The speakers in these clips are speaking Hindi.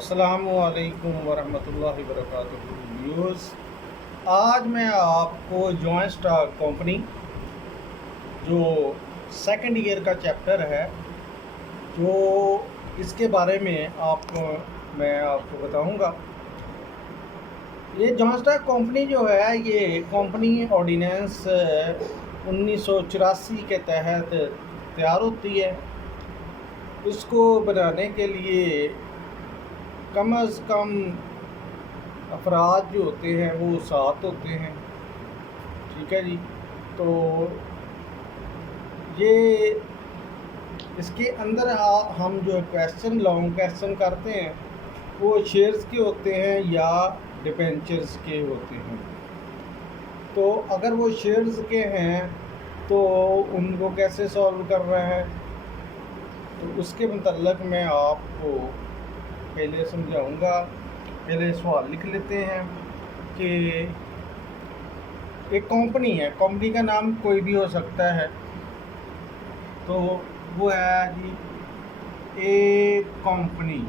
अस्सलामुअलैकुम वरहमतुल्लाहि वबरकातुहू व्यूअर्स। आज मैं आपको जॉइंट स्टॉक कंपनी जो सेकंड ईयर का चैप्टर है जो इसके बारे में मैं आपको बताऊंगा। ये जॉइंट स्टॉक कंपनी जो है ये कंपनी ऑर्डिनेंस 1984 के तहत तैयार होती है। इसको बनाने के लिए कम अज़ कम अफराद जो होते हैं वो 7 होते हैं। ठीक है जी। तो ये इसके अंदर हम जो क्वेश्चन लॉन्ग क्वेश्चन करते हैं वो शेयर्स के होते हैं या डिबेंचर्स के होते हैं। तो अगर वो शेयर्स के हैं तो उनको कैसे सॉल्व कर रहे हैं तो उसके मतलब मैं आपको पहले समझाऊंगा। पहले सवाल लिख लेते हैं कि एक कंपनी है, कंपनी का नाम कोई भी हो सकता है। तो वो है जी a company.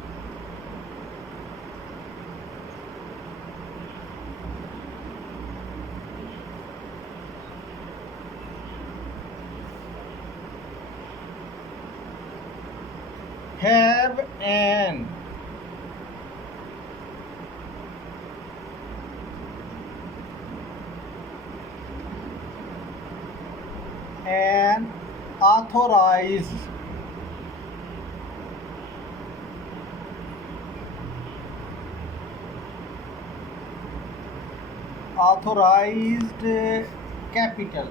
Have an authorized capital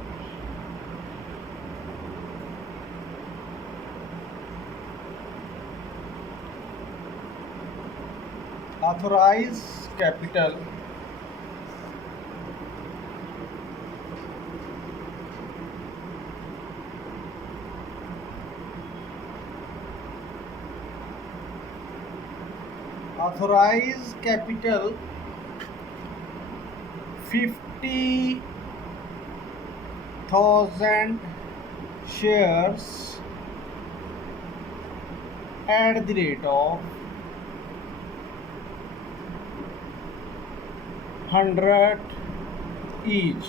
authorized capital 50,000 shares at the rate of 100 each।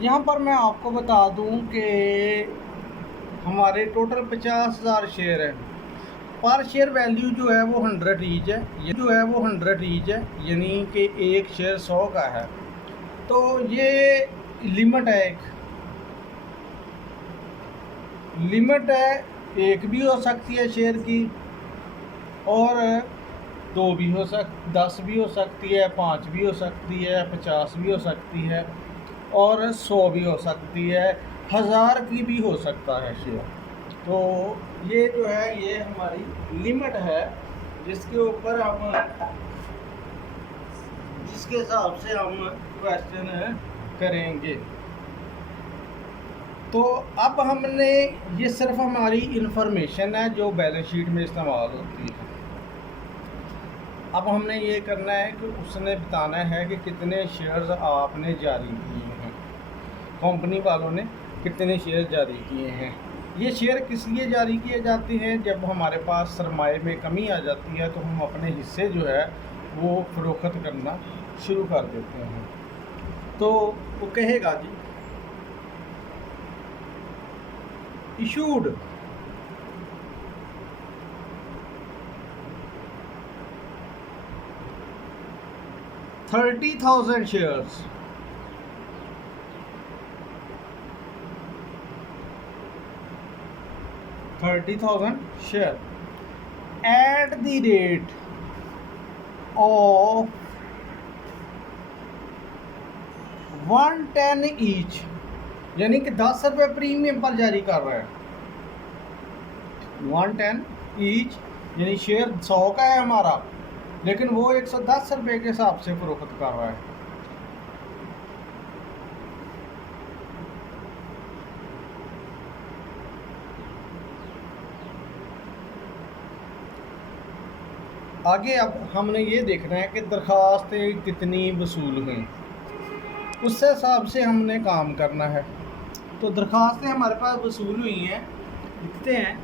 यहाँ पर मैं आपको बता दूं कि हमारे टोटल 50,000 शेयर हैं। पर शेयर वैल्यू जो है वो 100 ईच है। ये जो है वो 100 ईच है, यानी कि एक शेयर 100 का है। तो ये लिमिट है, एक लिमिट है। एक भी हो सकती है शेयर की और 2 भी हो 10 भी हो सकती है, 5 भी हो सकती है, 50 भी हो सकती है और 100 भी हो सकती है, 1000 की भी हो सकता है शेयर। तो ये जो है ये हमारी लिमिट है जिसके ऊपर जिसके हिसाब से हम क्वेश्चन करेंगे। तो अब हमने ये सिर्फ हमारी इंफॉर्मेशन है जो बैलेंस शीट में इस्तेमाल होती है। अब हमने ये करना है कि उसने बताना है कि कितने शेयर्स आपने जारी किए हैं, कंपनी वालों ने कितने शेयर जारी किए हैं। ये शेयर किस लिए जारी किए जाते हैं? जब हमारे पास सरमाए में कमी आ जाती है तो हम अपने हिस्से जो है वो फरोख्त करना शुरू कर देते हैं। तो वो कहेगा जी issued $30,000 shares at the rate of 110 each, यानी कि 10 रुपये प्रीमियम पर जारी कर रहा है। 110 ईच यानी शेयर 100 का है हमारा, लेकिन वो 110 रुपये के हिसाब से फरोख्त कर रहा है। आगे अब हमने ये देखना है कि दरख्वास्तें कितनी वसूल हुई, उससे हिसाब से हमने काम करना है। तो दरख्वास्तें हमारे पास वसूल हुई हैं, लिखते हैं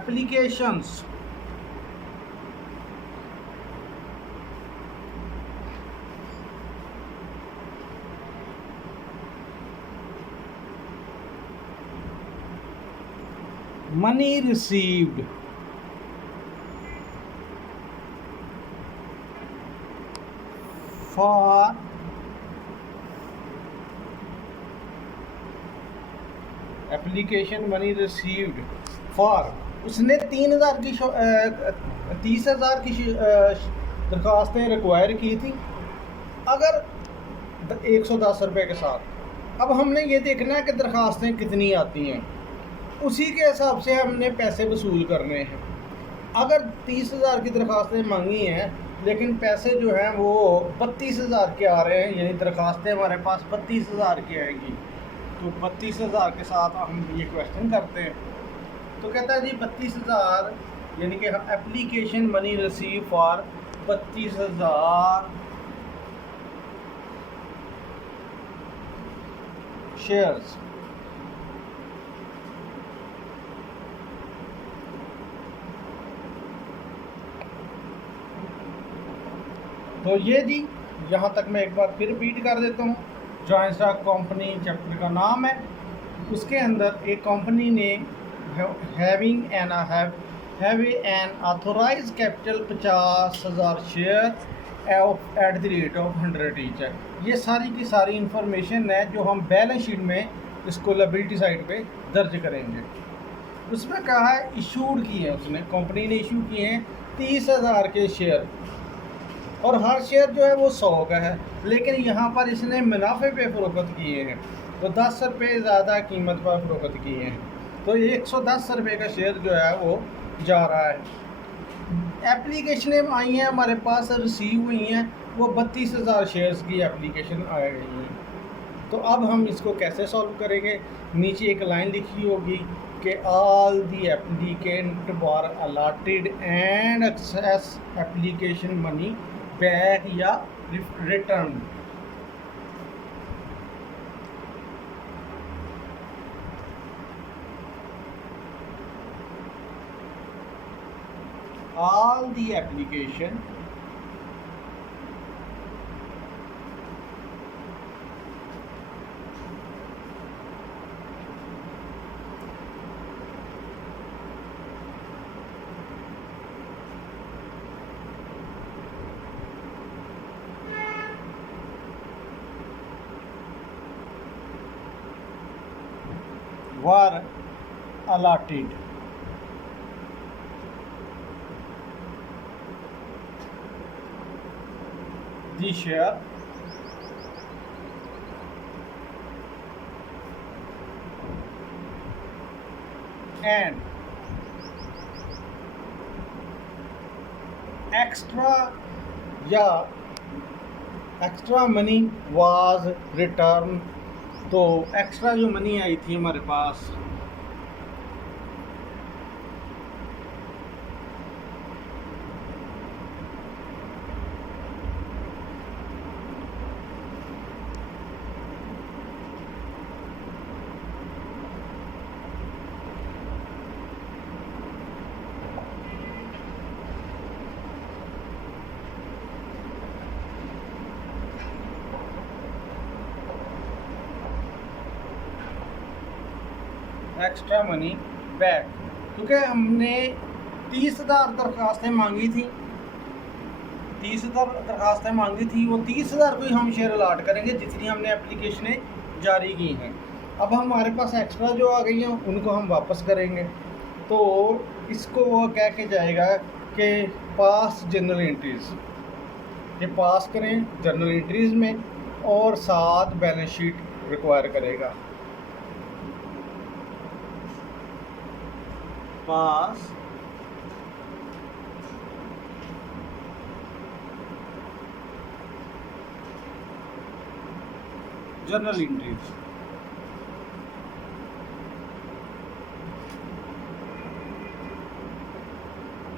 applications money received for application money received for, उसने 30,000 की दरख्वास्तें रिक्वायर की थी अगर 110 रुपये के साथ। अब हमने ये देखना है कि दरख्वास्तें कितनी आती हैं, उसी के हिसाब से हमने पैसे वसूल करने हैं। अगर 30,000 की दरख्वास्तें मांगी हैं लेकिन पैसे जो हैं वो 32,000 के आ रहे हैं, यानी दरख्वास्तें हमारे पास 32,000 की आएगी, तो 32,000 के साथ हम ये क्वेश्चन करते हैं। तो कहता है जी 32,000 यानी कि application money receive for 32,000 shares. तो ये जी यहाँ तक मैं एक बार फिर रिपीट कर देता हूँ। जॉइंट स्टॉक कंपनी चैप्टर का नाम है, उसके अंदर एक कंपनी ने having an authorise capital 50,000 share at the rate of 100 each है। ये सारी की सारी इंफॉर्मेशन है जो हम बैलेंस शीट में इसको लायबिलिटी साइड पे दर्ज करेंगे। उसमें कहा है इशूड की है, उसने कंपनी ने इशू किए हैं 30,000 के शेयर और हर शेयर जो है वो 100 का है, लेकिन यहाँ पर इसने मुनाफे पे फ़रोख्त किए हैं तो 10 रुपये ज़्यादा कीमत पर फ़रोख्त किए हैं, तो 110 रुपये का शेयर जो है वो जा रहा है। एप्लीकेशनें आई हैं हमारे पास, रिसीव हुई हैं, वो 32,000 शेयर्स की एप्लीकेशन आ गई हैं। तो अब हम इसको कैसे सॉल्व करेंगे? नीचे एक लाइन लिखी होगी कि all the applicant were allotted and excess application money back या return. All the application were allotted the share and extra money was return. तो एक्स्ट्रा जो मनी आई थी हमारे पास एक्स्ट्रा मनी बैक, क्योंकि हमने 30,000 दरख्वास्तें मांगी थी, 30,000 दरख्वास्तें मांगी थी, वो 30,000 को ही हम शेयर अलाट करेंगे जितनी हमने एप्लीकेशनें जारी की हैं। अब हमारे पास एक्स्ट्रा जो आ गई हैं उनको हम वापस करेंगे, तो इसको वो कह के जाएगा कि पास जनरल एंट्रीज़, ये पास करें जनरल एंट्रीज़ में और साथ बैलेंस शीट रिक्वायर करेगा। पास journal entries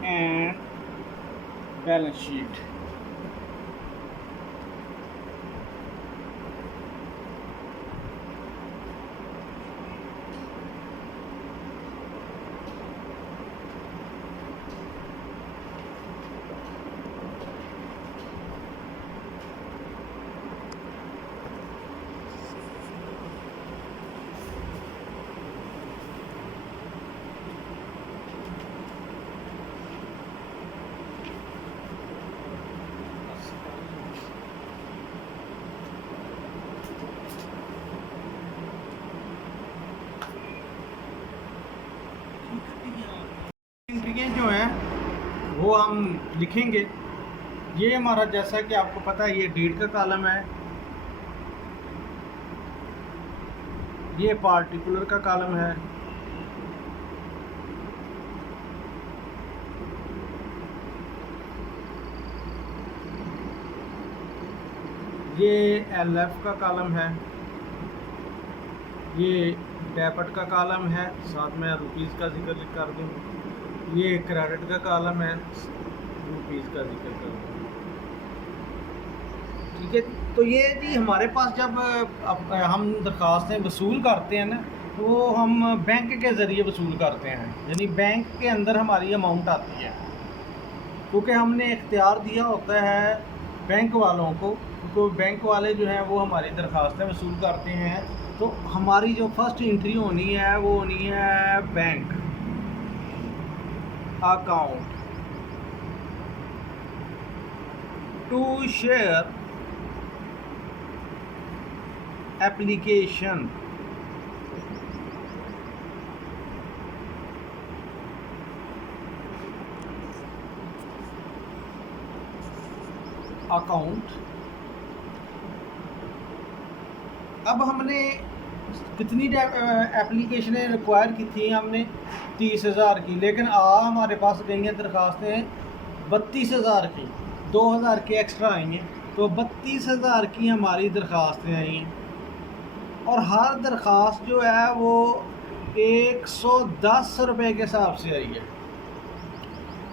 and balance sheet. जो हैं वो हम लिखेंगे। ये हमारा, जैसा कि आपको पता है, ये डेट का कॉलम है, ये पार्टिकुलर का कॉलम है, ये LF का कॉलम है, ये डेबिट का कॉलम है, साथ में रुपीज़ का जिक्र कर दूँ, ये क्रेडिट का कॉलम है, रुपीज़ का जिक्र कर दूँ। ठीक है, तो ये जी हमारे पास जब हम दरख्वास्तें वसूल करते हैं ना, तो वो हम बैंक के ज़रिए वसूल करते हैं, यानी बैंक के अंदर हमारी अमाउंट आती है, क्योंकि हमने इख्तियार दिया होता है बैंक वालों को, क्योंकि बैंक वाले जो हैं वो हमारी दरख्वास्तें वसूल करते हैं। तो हमारी जो फर्स्ट एंट्री होनी है वो होनी है bank account to share application account. अब हमने कितनी एप्लीकेशनें रिक्वायर की थी, हमने 30,000 की, लेकिन हमारे पास गई हैं दरख्वास्तें 32,000 की, 2,000 की एक्स्ट्रा आई हैं, तो 32,000 की हमारी दरख्वास्तें आई हैं। और हर दरख्वास्त जो है वो 110 रुपये के हिसाब से आई है।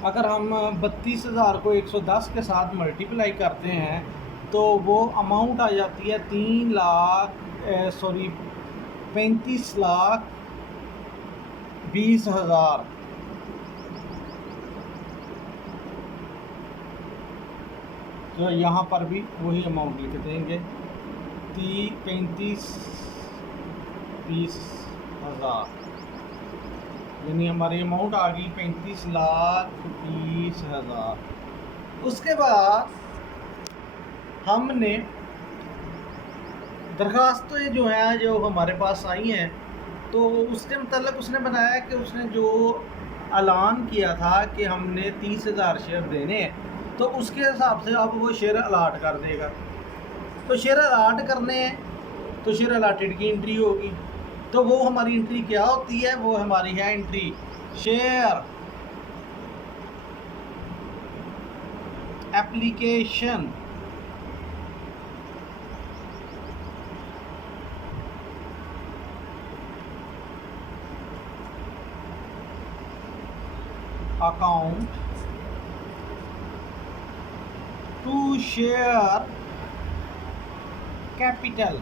अगर हम 32,000 को 110 के साथ मल्टीप्लाई करते हैं तो वो अमाउंट आ जाती है 35,20,000। तो यहाँ पर भी वही अमाउंट लिख देंगे, 35,20,000, यानी हमारी अमाउंट आ गई 35,20,000। उसके बाद हमने दरख्वास्तें जो हैं जो हमारे पास आई हैं, तो उसके मतलब उसने बनाया कि उसने जो ऐलान किया था कि हमने 30,000 शेयर देने हैं, तो उसके हिसाब से अब वो शेयर अलाट कर देगा। तो शेयर अलाट करने हैं तो शेयर अलाटेड की एंट्री होगी। तो वो हमारी एंट्री क्या होती है, वो हमारी है entry share application account to share capital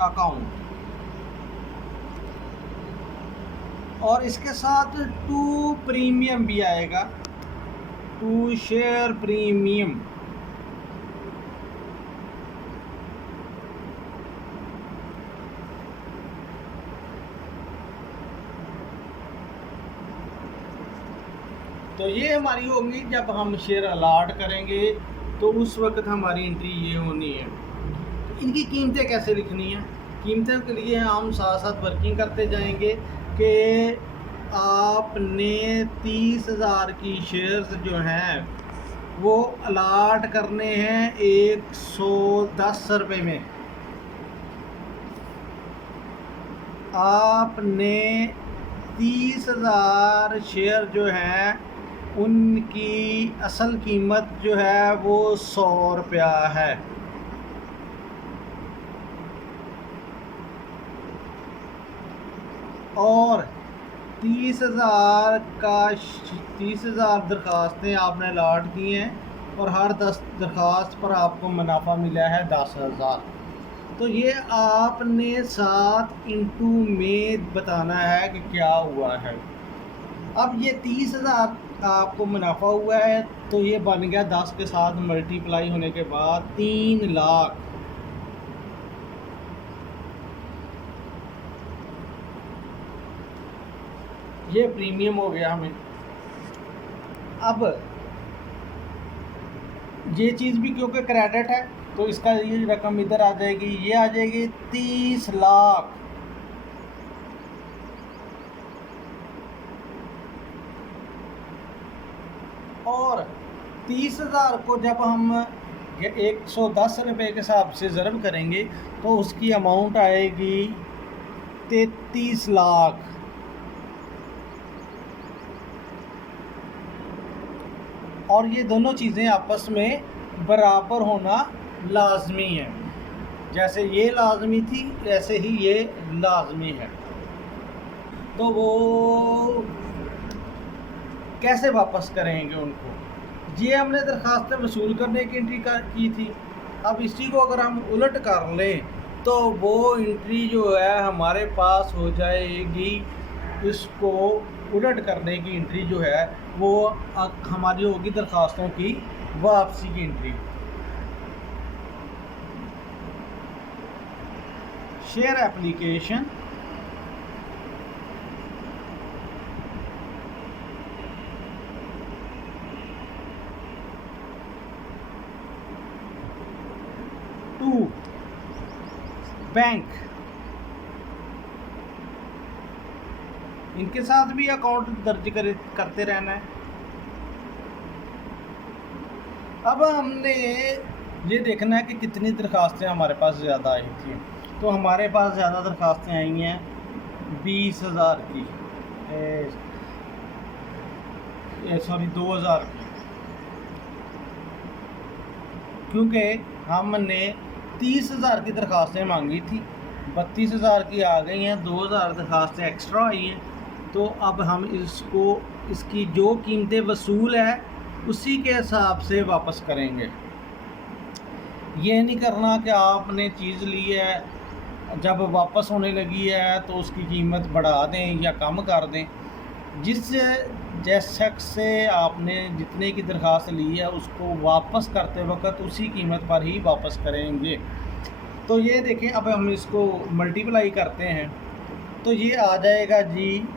account, और इसके साथ टू प्रीमियम भी आएगा, टू शेयर प्रीमियम तो ये हमारी होगी जब हम शेयर अलाट करेंगे, तो उस वक्त हमारी एंट्री ये होनी है। तो इनकी कीमतें कैसे लिखनी है, कीमतों के लिए हम साथ साथ वर्किंग करते जाएंगे कि आपने 30,000 की शेयर्स जो हैं वो अलाट करने हैं 110 रुपये में। आपने 30,000 शेयर जो हैं उनकी असल कीमत जो है वो 100 रुपया है। और 30,000 दरख्वास्तें आपने अलाट की हैं और हर 10 दरख्वास्त पर आपको मुनाफा मिला है 10,000। तो ये आपने 7 इंटू में बताना है कि क्या हुआ है। अब ये 30,000 आपको मुनाफा हुआ है, तो ये बन गया 10 के साथ मल्टीप्लाई होने के बाद 3 लाख। ये प्रीमियम हो गया हमें। अब ये चीज़ भी क्योंकि क्रेडिट है, तो इसका ये रकम इधर आ जाएगी, ये आ जाएगी 30 लाख। और 30,000 को जब हम 110 रुपये के हिसाब से ज़रब करेंगे तो उसकी अमाउंट आएगी 33 लाख। और ये दोनों चीज़ें आपस में बराबर होना लाजमी है। जैसे ये लाजमी थी ऐसे ही ये लाजमी है। तो वो कैसे वापस करेंगे उनको? ये हमने दरख्वास्त वसूल करने की एंट्री की थी। अब इसी को अगर हम उलट कर लें तो वो एंट्री जो है हमारे पास हो जाएगी, इसको उलट करने की एंट्री जो है वो हमारी होगी दरख्वास्तों की वापसी की entry. Share application to bank, इनके साथ भी अकाउंट दर्ज करते रहना है। अब हमने ये देखना है कि कितनी दरख्वास्तें हमारे पास ज़्यादा आई थी। तो हमारे पास ज़्यादा दरख्वास्तें आई हैं 20,000 की, सॉरी 2,000 की, क्योंकि हमने 30,000 की दरख्वास्तें मांगी थी, 32,000 की आ गई हैं, 2,000 दरख्वास्तें एक्स्ट्रा आई हैं। तो अब हम इसको इसकी जो कीमतें वसूल है उसी के हिसाब से वापस करेंगे। ये नहीं करना कि आपने चीज़ ली है, जब वापस होने लगी है तो उसकी कीमत बढ़ा दें या कम कर दें। जिस शख्स से आपने जितने की दरख्वास्त ली है उसको वापस करते वक्त उसी कीमत पर ही वापस करेंगे। तो ये देखें, अब हम इसको मल्टीप्लाई करते हैं तो ये आ जाएगा जी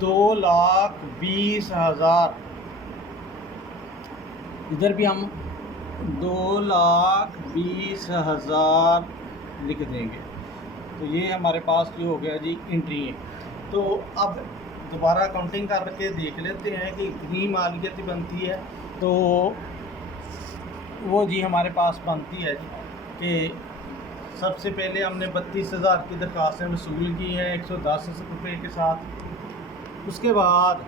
2,20,000। इधर भी हम 2,20,000 लिख देंगे। तो ये हमारे पास जो हो गया जी एंट्री है। तो अब दोबारा काउंटिंग करके देख लेते हैं कि इतनी मालियत बनती है। तो वो जी हमारे पास बनती है जी कि सबसे पहले हमने 32,000 की दरख्वास्तें वसूल की हैं 110 रुपये के साथ। उसके बाद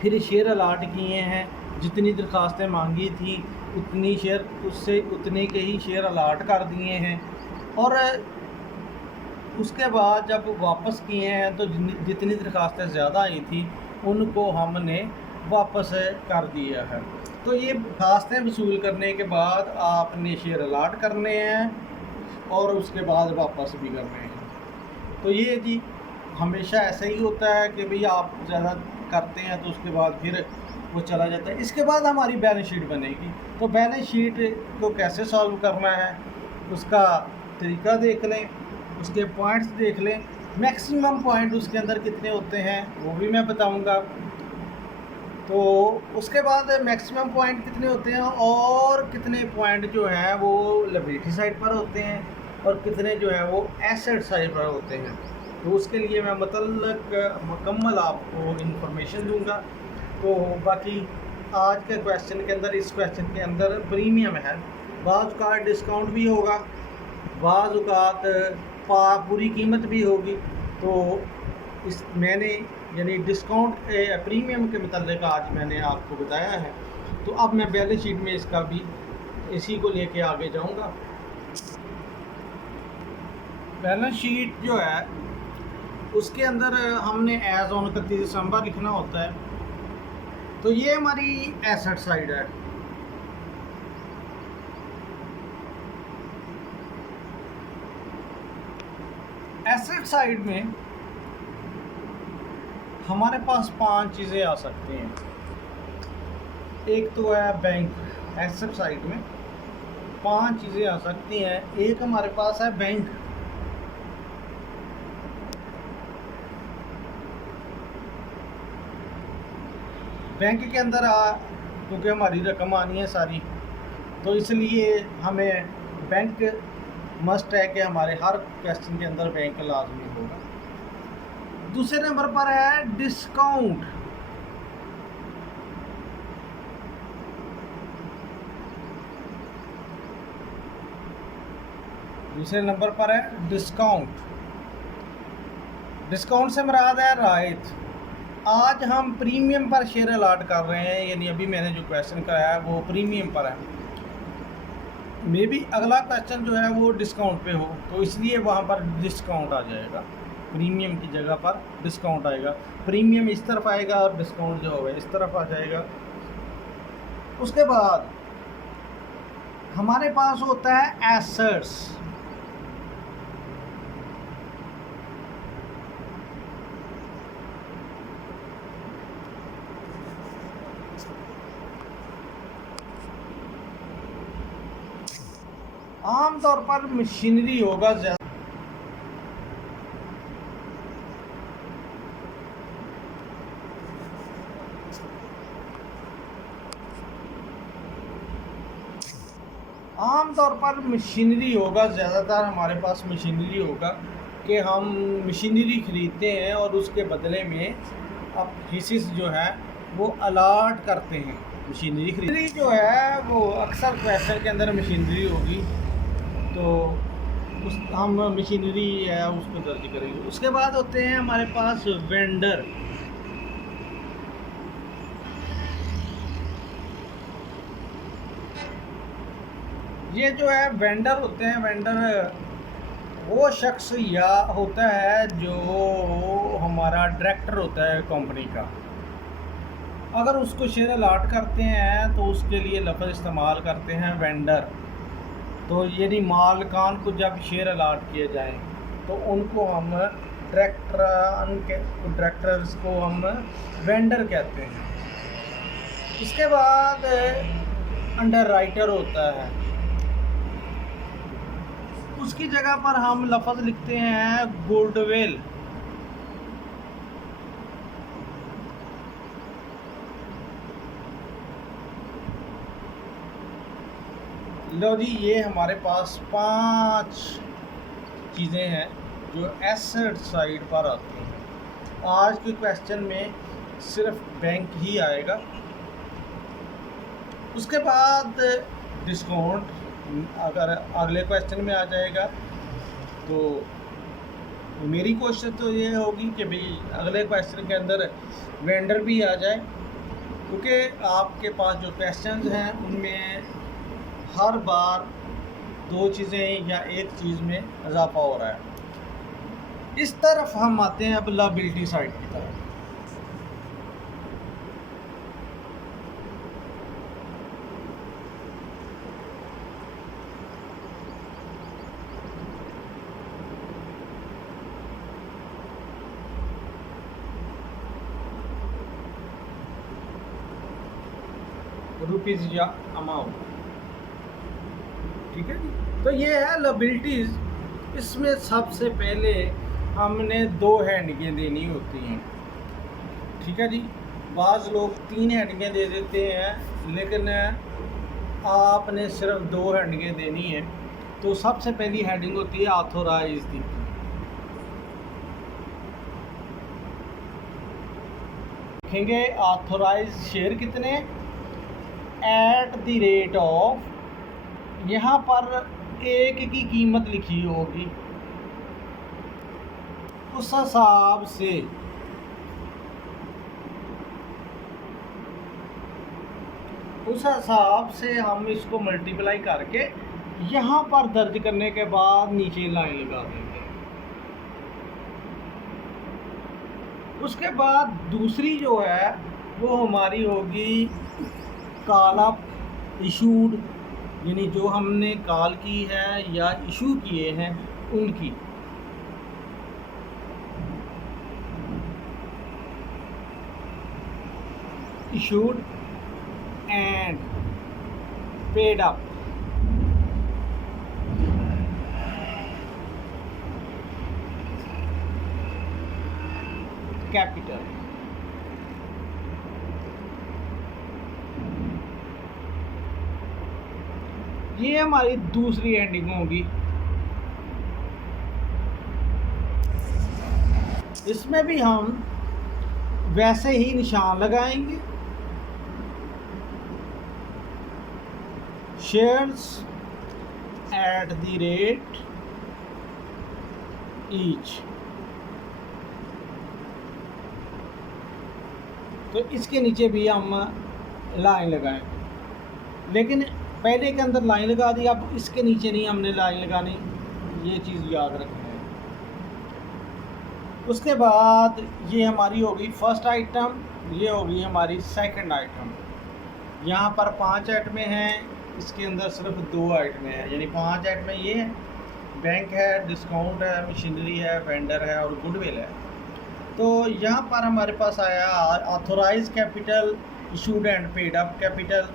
फिर शेयर अलाट किए हैं, जितनी दरख्वास्तें मांगी थी उतनी शेयर, उससे उतने के ही शेयर अलाट कर दिए हैं। और उसके बाद जब वापस किए हैं तो जितनी दरख्वास्तें ज़्यादा आई थी उनको हमने वापस कर दिया है। तो ये दरख्वास्तें वसूल करने के बाद आपने शेयर अलाट करने हैं और उसके बाद वापस भी करने हैं। तो ये जी हमेशा ऐसा ही होता है कि भाई आप ज़्यादा करते हैं तो उसके बाद फिर वो चला जाता है। इसके बाद हमारी बैलेंस शीट बनेगी। तो बैलेंस शीट को कैसे सॉल्व करना है उसका तरीका देख लें, उसके पॉइंट्स देख लें, मैक्सिमम पॉइंट उसके अंदर कितने होते हैं वो भी मैं बताऊंगा। तो उसके बाद मैक्सिमम पॉइंट कितने होते हैं और कितने पॉइंट जो हैं वो लायबिलिटी साइड पर होते हैं और कितने जो हैं वो एसेट साइड पर होते हैं। तो उसके लिए मैं मुकम्मल आपको इन्फॉर्मेशन दूंगा। तो बाकी आज के क्वेश्चन के अंदर, इस क्वेश्चन के अंदर प्रीमियम है, बाज़ का डिस्काउंट भी होगा, बाज़ औक़ात पूरी कीमत भी होगी। तो इस मैंने यानी डिस्काउंट प्रीमियम के मतलब आज मैंने आपको बताया है। तो अब मैं बैलेंस शीट में इसका भी इसी को लेके आगे जाऊंगा। बैलेंस शीट जो है उसके अंदर हमने एज ऑन 31 दिसंबर लिखना होता है। तो ये हमारी एसेट साइड है। एसेट साइड में हमारे पास 5 चीज़ें आ सकती हैं। एक तो है बैंक एसेट साइड में, 5 चीज़ें आ सकती हैं। एक हमारे पास है बैंक। बैंक के अंदर क्योंकि हमारी रकम आनी है सारी, तो इसलिए हमें बैंक मस्ट है कि हमारे हर क्वेश्चन के अंदर बैंक लाजमी होगा। दूसरे नंबर पर है डिस्काउंट। दूसरे नंबर पर है डिस्काउंट। डिस्काउंट से मुराद है रायत। आज हम प्रीमियम पर शेयर अलाट कर रहे हैं, यानी अभी मैंने जो क्वेश्चन कराया है वो प्रीमियम पर है। मे बी अगला क्वेश्चन जो है वो डिस्काउंट पे हो, तो इसलिए वहाँ पर डिस्काउंट आ जाएगा। प्रीमियम की जगह पर डिस्काउंट आएगा। प्रीमियम इस तरफ आएगा और डिस्काउंट जो होगा इस तरफ आ जाएगा। उसके बाद हमारे पास होता है एसेट्स। आमतौर पर मशीनरी होगा ज़्यादा। आमतौर पर मशीनरी होगा, ज़्यादातर हमारे पास मशीनरी होगा कि हम मशीनरी ख़रीदते हैं और उसके बदले में अब हिस्सेस जो है वो अलाट करते हैं। मशीनरी जो है वो अक्सर क्वेश्चन के अंदर मशीनरी होगी, तो उस हम मशीनरी है उसको दर्ज करेंगे। उसके बाद होते हैं हमारे पास वेंडर। ये जो है वेंडर होते हैं, वेंडर वो शख्स या होता है जो हमारा डायरेक्टर होता है कंपनी का। अगर उसको शेयर अलाट करते हैं तो उसके लिए लफ्ज़ इस्तेमाल करते हैं वेंडर। तो यानी मालकान को जब शेयर अलाट किए जाएँ तो उनको हम डायरेक्टर्स को हम वेंडर कहते हैं। इसके बाद अंडर राइटर होता है, उसकी जगह पर हम लफ्ज़ लिखते हैं गुडविल। लो जी, ये हमारे पास 5 चीज़ें हैं जो एसेट साइड पर आती हैं। आज के क्वेश्चन में सिर्फ बैंक ही आएगा। उसके बाद डिस्काउंट अगर अगले क्वेश्चन में आ जाएगा, तो मेरी कोशिश तो ये होगी कि भाई अगले क्वेश्चन के अंदर वेंडर भी आ जाए, क्योंकि आपके पास जो क्वेश्चंस हैं उनमें हर बार 2 चीज़ें या एक चीज़ में इजाफा हो रहा है। इस तरफ हम आते हैं अब लायबिलिटी साइड की तरफ। रुपीज़ या अमाउंट, ठीक है जी। तो ये है लायबिलिटीज़। इसमें सबसे पहले हमने 2 हेडिंगें देनी होती हैं, ठीक है जी। बाज़ लोग 3 हेडिंगें दे देते हैं, लेकिन आपने सिर्फ 2 हेडिंगें देनी है। तो सबसे पहली हेडिंग होती है ऑथोराइज दी। देखेंगे ऑथोराइज शेयर कितने, एट द रेट ऑफ, यहाँ पर एक की कीमत लिखी होगी, उस हिसाब से हम इसको मल्टीप्लाई करके यहाँ पर दर्ज करने के बाद नीचे लाइन लगा देंगे। उसके बाद दूसरी जो है वो हमारी होगी कॉल अप इशूड, यानी जो हमने कॉल की है या इशू किए हैं उनकी। Issued and paid up. Capital. ये हमारी दूसरी एंडिंग होगी। इसमें भी हम वैसे ही निशान लगाएंगे। Shares at the rate each. तो इसके नीचे भी हम लाइन लगाएं, लेकिन पहले के अंदर लाइन लगा दी, अब इसके नीचे नहीं हमने लाइन लगानी, ये चीज़ याद रखना है। उसके बाद ये हमारी होगी फर्स्ट आइटम, ये होगी हमारी सेकंड आइटम। यहाँ पर 5 आइटमें हैं, इसके अंदर सिर्फ 2 आइटमें हैं, यानी 5 आइटमें ये हैं, बैंक है, डिस्काउंट है, मशीनरी है, वेंडर है और गुडविल है। तो यहाँ पर हमारे पास आया authorise capital, issued and paid up capital.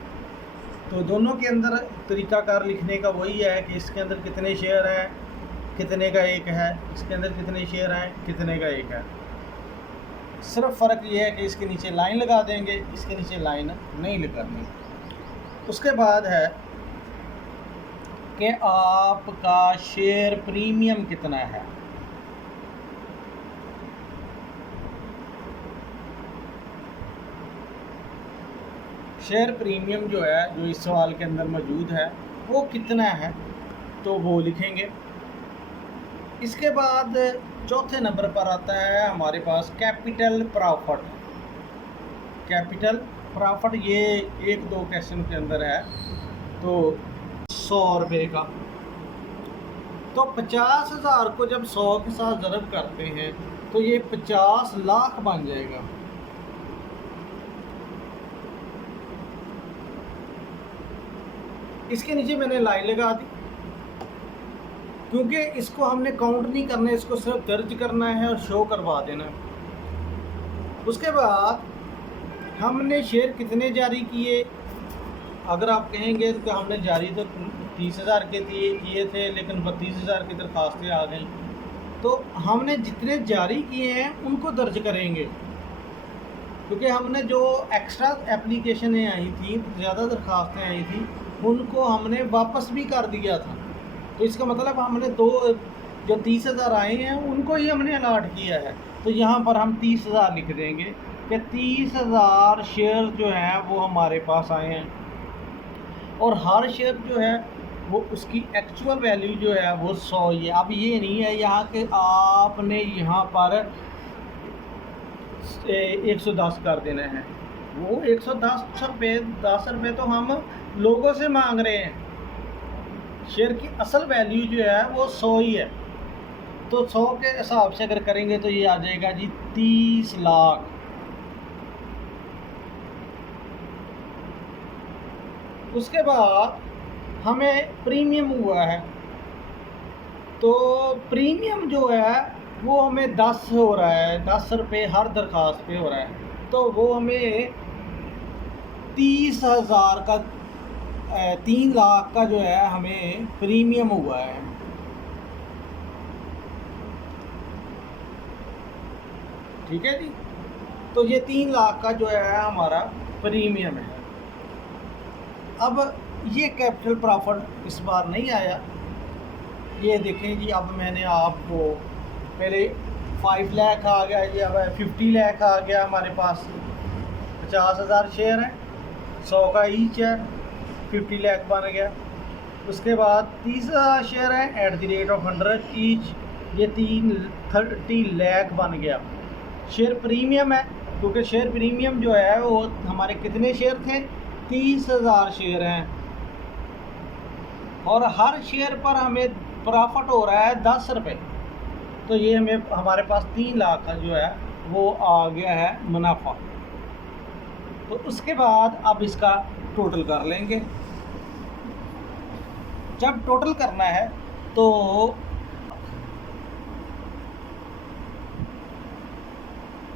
तो दोनों के अंदर तरीकाकार लिखने का वही है कि इसके अंदर कितने शेयर हैं, कितने का एक है, इसके अंदर कितने शेयर हैं, कितने का एक है। सिर्फ फ़र्क ये है कि इसके नीचे लाइन लगा देंगे, इसके नीचे लाइन नहीं लगानी। उसके बाद है कि आपका शेयर प्रीमियम कितना है। शेयर प्रीमियम जो है, जो इस सवाल के अंदर मौजूद है, वो कितना है, तो वो लिखेंगे। इसके बाद चौथे नंबर पर आता है हमारे पास कैपिटल प्रॉफिट। कैपिटल प्रॉफिट ये 1-2 क्वेश्चन के अंदर है। तो 100 रुपये का, तो 50,000 को जब 100 के साथ ज़रब करते हैं तो ये 50 लाख बन जाएगा। इसके नीचे मैंने लाइन लगा दी, क्योंकि इसको हमने काउंट नहीं करना है, इसको सिर्फ दर्ज करना है और शो करवा देना है। उसके बाद हमने शेयर कितने जारी किए, अगर आप कहेंगे तो हमने जारी तो 30,000 के किए थे, लेकिन 32,000 की दरखास्तें आ गई, तो हमने जितने जारी किए हैं उनको दर्ज करेंगे, क्योंकि हमने जो एक्स्ट्रा एप्लीकेशनें आई थी, ज़्यादा दरखास्तें आई थी, उनको हमने वापस भी कर दिया था। तो इसका मतलब हमने जो 30,000 आए हैं उनको ही हमने अलाट किया है। तो यहाँ पर हम 30,000 लिख देंगे कि 30,000 शेयर जो हैं वो हमारे पास आए हैं, और हर शेयर जो है वो उसकी एक्चुअल वैल्यू जो है वो 100 ही है। अब ये नहीं है यहाँ के आपने यहाँ पर 110 कर देना है, वो 110 रुपये 10 रुपये तो हम लोगों से मांग रहे हैं। शेयर की असल वैल्यू जो है वो 100 ही है। तो 100 के हिसाब से अगर करेंगे तो ये आ जाएगा जी 30 लाख। उसके बाद हमें प्रीमियम हुआ है, तो प्रीमियम जो है वो हमें 10 हो रहा है, 10 रुपये हर दरख्वास्त पे हो रहा है। तो वो हमें 30,000 का 3 लाख का जो है हमें प्रीमियम हुआ है। ठीक है जी, तो ये 3 लाख का जो है हमारा प्रीमियम है। अब ये कैपिटल प्रॉफिट इस बार नहीं आया। ये देखें जी, अब मैंने आपको पहले 5 लाख आ गया जी, अब 50 लाख आ गया हमारे पास। 50,000 शेयर हैं, 100 का ईच है, 50 लाख बन गया। उसके बाद 30,000 शेयर हैं eight the rate of 100 each, ये 30 लाख बन गया। शेयर प्रीमियम है, क्योंकि शेयर प्रीमियम जो है वो हमारे कितने शेयर थे, 30,000 शेयर हैं, और हर शेयर पर हमें प्रॉफिट हो रहा है 10 रुपये। तो ये हमारे पास 3 लाख का जो है वो आ गया है मुनाफा। तो उसके बाद अब इसका टोटल कर लेंगे। जब टोटल करना है तो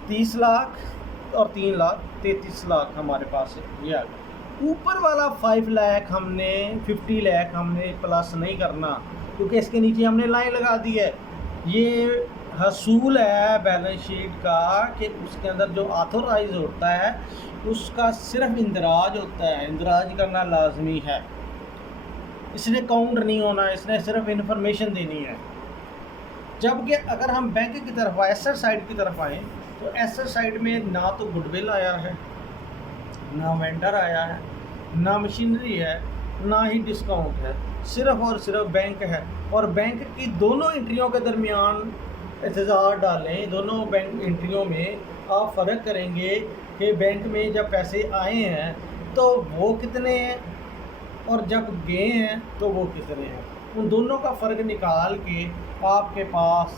30 लाख और 3 लाख 33 लाख हमारे पास ये आ गया। ऊपर वाला 5 लाख हमने 50 लाख हमने प्लस नहीं करना, क्योंकि इसके नीचे हमने लाइन लगा दी है। ये हसूल है बैलेंस शीट का कि उसके अंदर जो ऑथोराइज होता है उसका सिर्फ इंदराज होता है, इंदराज करना लाजमी है। इसने काउंट नहीं होना, इसने सिर्फ इन्फॉर्मेशन देनी है। जबकि अगर हम बैंक की तरफ एसेट साइड की तरफ आएँ तो एसेट साइड में ना तो गुडविल आया है, ना वेंडर आया है, ना मशीनरी है, ना ही डिस्काउंट है, सिर्फ और सिर्फ बैंक है। और बैंक की दोनों एंट्रियों के दरमियान इंतज़ार डालें, दोनों बैंक एंट्रियों में आप फ़र्क करेंगे कि बैंक में जब पैसे आए हैं तो वो कितने हैं और जब गए हैं तो वो कितने हैं। उन दोनों का फ़र्क निकाल के आपके पास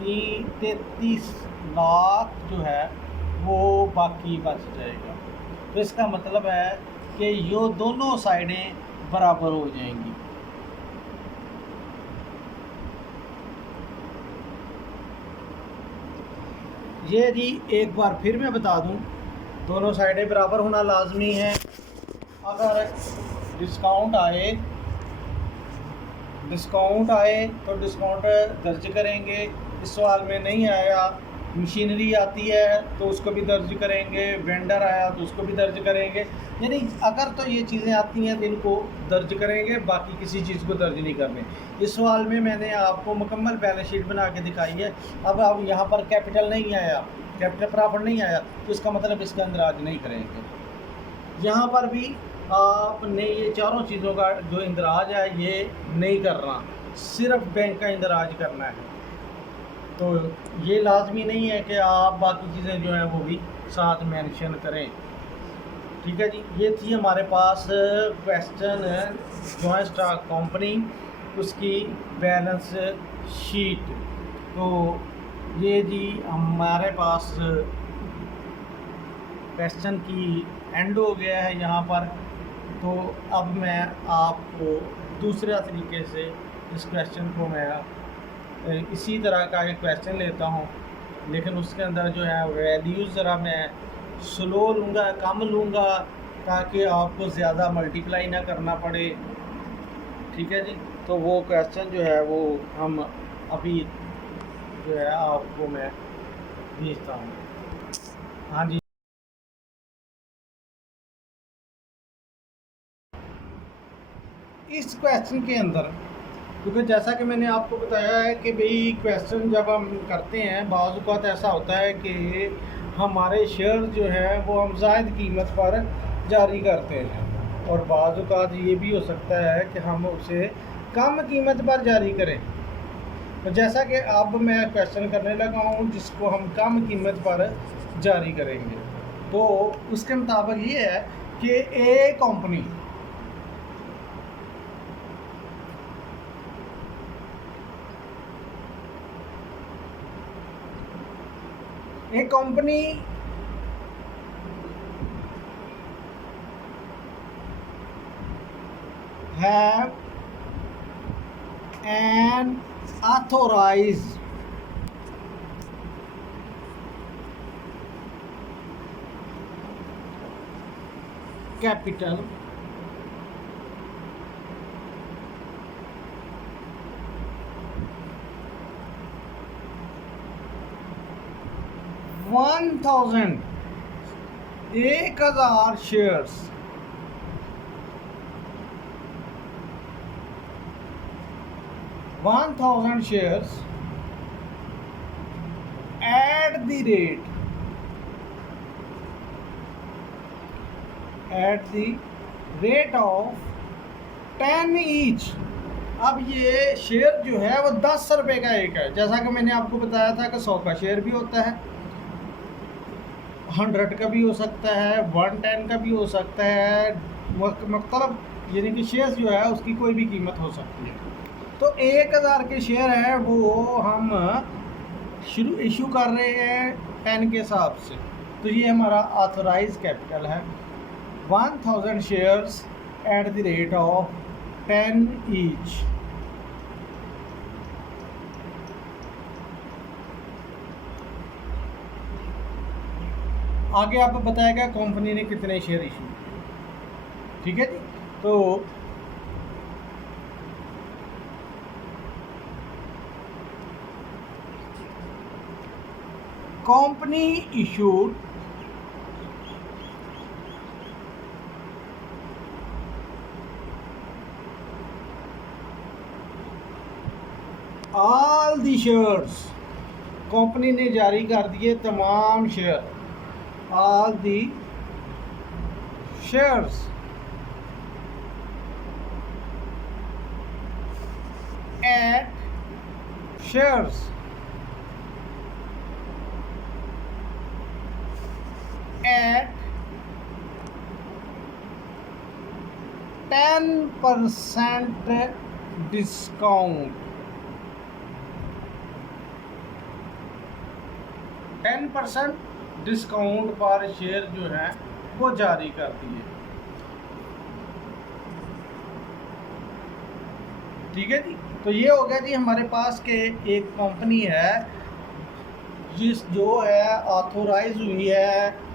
33 लाख जो है वो बाकी बच जाएगा। तो इसका मतलब है कि ये दोनों साइडें बराबर हो जाएंगी। ये जी एक बार फिर मैं बता दूं, दोनों साइडें बराबर होना लाजमी है। अगर डिस्काउंट आए तो डिस्काउंट दर्ज करेंगे। इस सवाल में नहीं आया। मशीनरी आती है तो उसको भी दर्ज करेंगे, वेंडर आया तो उसको भी दर्ज करेंगे। यानी अगर तो ये चीज़ें आती हैं तो इनको दर्ज करेंगे, बाकी किसी चीज़ को दर्ज नहीं करने। इस सवाल में मैंने आपको मुकम्मल बैलेंस शीट बना के दिखाई है। अब यहाँ पर कैपिटल नहीं आया, कैपिटल प्रॉफिट नहीं आया, तो इसका मतलब इसके अंदर आज नहीं करेंगे। यहाँ पर भी आपने ये चारों चीज़ों का जो इंदराज है ये नहीं करना, सिर्फ बैंक का इंदराज करना है। तो ये लाजमी नहीं है कि आप बाकी चीज़ें जो हैं वो भी साथ मेंशन करें। ठीक है जी, ये थी हमारे पास क्वेश्चन जॉइंट स्टॉक कंपनी, उसकी बैलेंस शीट। तो ये जी हमारे पास क्वेश्चन की एंड हो गया है यहाँ पर। तो अब मैं आपको दूसरे तरीके से इस क्वेश्चन को मैं इसी तरह का एक क्वेश्चन लेता हूँ, लेकिन उसके अंदर जो है वैल्यूज़ ज़रा मैं स्लो लूँगा, कम लूँगा, ताकि आपको ज़्यादा मल्टीप्लाई ना करना पड़े। ठीक है जी, तो वो क्वेश्चन जो है वो हम अभी जो है आपको मैं भेजता हूँ। हाँ जी, इस क्वेश्चन के अंदर, क्योंकि जैसा कि मैंने आपको बताया है कि भाई क्वेश्चन जब हम करते हैं बाज़ औक़ात ऐसा होता है कि हमारे शेयर जो हैं वो हम ज़ायद कीमत पर जारी करते हैं, और बाज़ औक़ात ये भी हो सकता है कि हम उसे कम कीमत पर जारी करें। तो जैसा कि अब मैं क्वेश्चन करने लगा हूँ जिसको हम कम कीमत पर जारी करेंगे, तो उसके मुताबिक ये है कि एक company have an authorized capital $1,000 shares shares at the rate of 10 each। अब ये शेयर जो है वो 10 रुपये का एक है। जैसा कि मैंने आपको बताया था कि 100 का शेयर भी होता है, 100 का भी हो सकता है, 110 का भी हो सकता है, मतलब यानी कि शेयर जो है उसकी कोई भी कीमत हो सकती है। तो 1000 के शेयर हैं वो हम इशू कर रहे हैं 10 के हिसाब से। तो ये हमारा ऑथराइज कैपिटल है, 1000 shares at the rate of 10 each. आगे आपको बताएगा कंपनी ने कितने शेयर इशू किए। ठीक है जी, तो company issued all the shares, company ने जारी कर दिए तमाम share, all the shares at shares at 10% discount, 10% discount पर शेयर जो है वो जारी कर दिए। ठीक है जी। तो ये हो गया जी हमारे पास के एक कंपनी है जो है ऑथोराइज हुई है